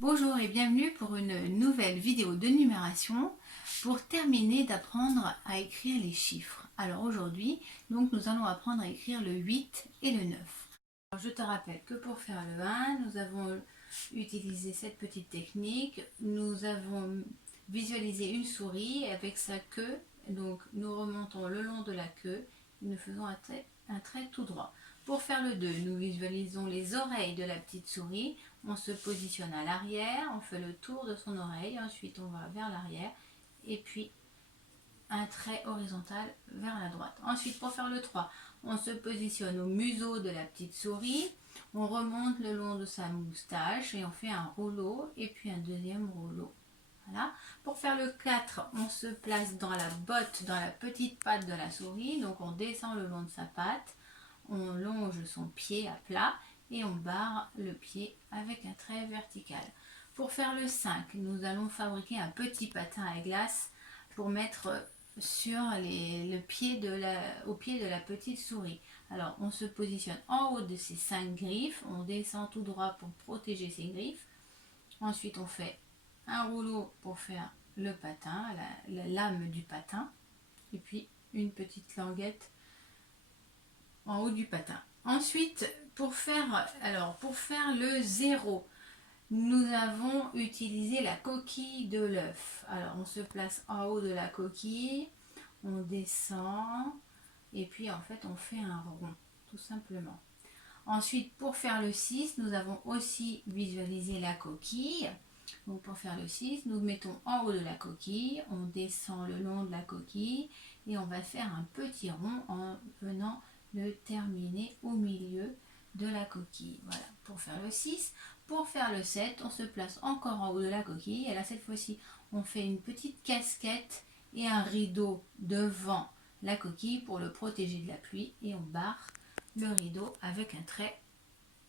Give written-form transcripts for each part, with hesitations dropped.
Bonjour et bienvenue pour une nouvelle vidéo de numération pour terminer d'apprendre à écrire les chiffres. Alors aujourd'hui, donc nous allons apprendre à écrire le 8 et le 9. Alors je te rappelle que pour faire le 1, nous avons utilisé cette petite technique. Nous avons visualisé une souris avec sa queue. Donc nous remontons le long de la queue et nous faisons un trait tout droit. Pour faire le 2, nous visualisons les oreilles de la petite souris. On se positionne à l'arrière, on fait le tour de son oreille, ensuite on va vers l'arrière et puis un trait horizontal vers la droite. Ensuite, pour faire le 3, on se positionne au museau de la petite souris, on remonte le long de sa moustache et on fait un rouleau et puis un deuxième rouleau. Voilà. Pour faire le 4, on se place dans la botte, dans la petite patte de la souris, donc on descend le long de sa patte, on longe son pied à plat et on barre le pied avec un trait vertical. Pour faire le 5, nous allons fabriquer un petit patin à glace pour mettre sur au pied de la petite souris. Alors on se positionne en haut de ces 5 griffes, on descend tout droit pour protéger ses griffes. Ensuite on fait un rouleau pour faire le patin, la lame du patin, et puis une petite languette en haut du patin. Ensuite, pour faire le 0, nous avons utilisé la coquille de l'œuf. Alors, on se place en haut de la coquille, on descend, et puis en fait, on fait un rond, tout simplement. Ensuite, pour faire le 6, nous avons aussi visualisé la coquille. Donc, pour faire le 6, nous mettons en haut de la coquille, on descend le long de la coquille, et on va faire un petit rond en venant le terminer au milieu de la coquille. Voilà, pour faire le 6. Pour faire le 7, on se place encore en haut de la coquille. Et là, cette fois-ci, on fait une petite casquette et un rideau devant la coquille pour le protéger de la pluie. Et on barre le rideau avec un trait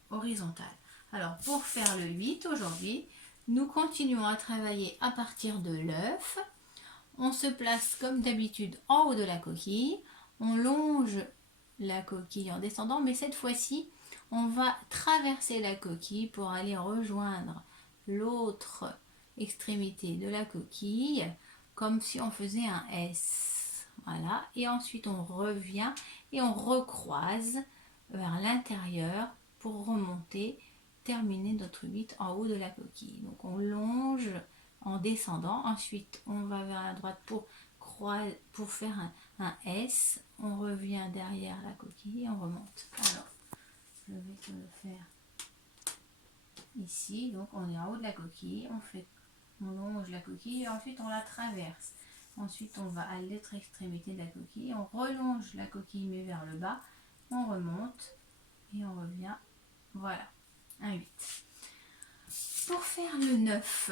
horizontal. Alors, pour faire le 8 aujourd'hui, nous continuons à travailler à partir de l'œuf. On se place comme d'habitude en haut de la coquille. On longe la coquille en descendant, mais cette fois-ci, on va traverser la coquille pour aller rejoindre l'autre extrémité de la coquille, comme si on faisait un S. Voilà, et ensuite on revient et on recroise vers l'intérieur pour remonter, terminer notre 8 en haut de la coquille. Donc on longe en descendant, ensuite on va vers la droite pour faire un S, on revient derrière la coquille et on remonte. Alors, je vais te le faire ici, donc on est en haut de la coquille, on longe la coquille et ensuite on la traverse. Ensuite on va à l'autre extrémité de la coquille, on relonge la coquille mais vers le bas, on remonte et on revient, voilà, un 8. Pour faire le 9,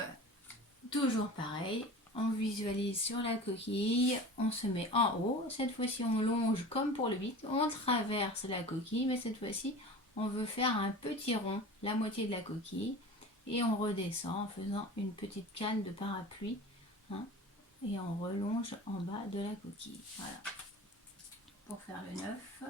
toujours pareil, on visualise sur la coquille, on se met en haut, cette fois-ci on longe comme pour le 8, on traverse la coquille, mais cette fois-ci on veut faire un petit rond, la moitié de la coquille, et on redescend en faisant une petite canne de parapluie, hein, et on relonge en bas de la coquille. Voilà. Pour faire le 9,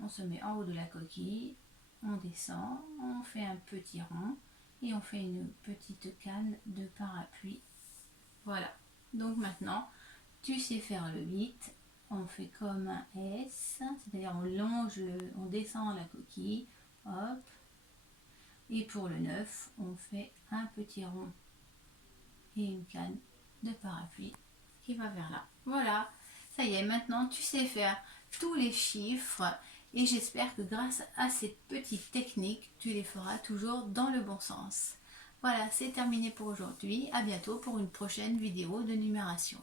on se met en haut de la coquille, on descend, on fait un petit rond et on fait une petite canne de parapluie. Voilà, donc maintenant tu sais faire le 8, on fait comme un S, c'est-à-dire on longe, on descend la coquille, hop, et pour le 9, on fait un petit rond et une canne de parapluie qui va vers là. Voilà, ça y est, maintenant tu sais faire tous les chiffres et j'espère que grâce à cette petite technique, tu les feras toujours dans le bon sens. Voilà, c'est terminé pour aujourd'hui. À bientôt pour une prochaine vidéo de numération.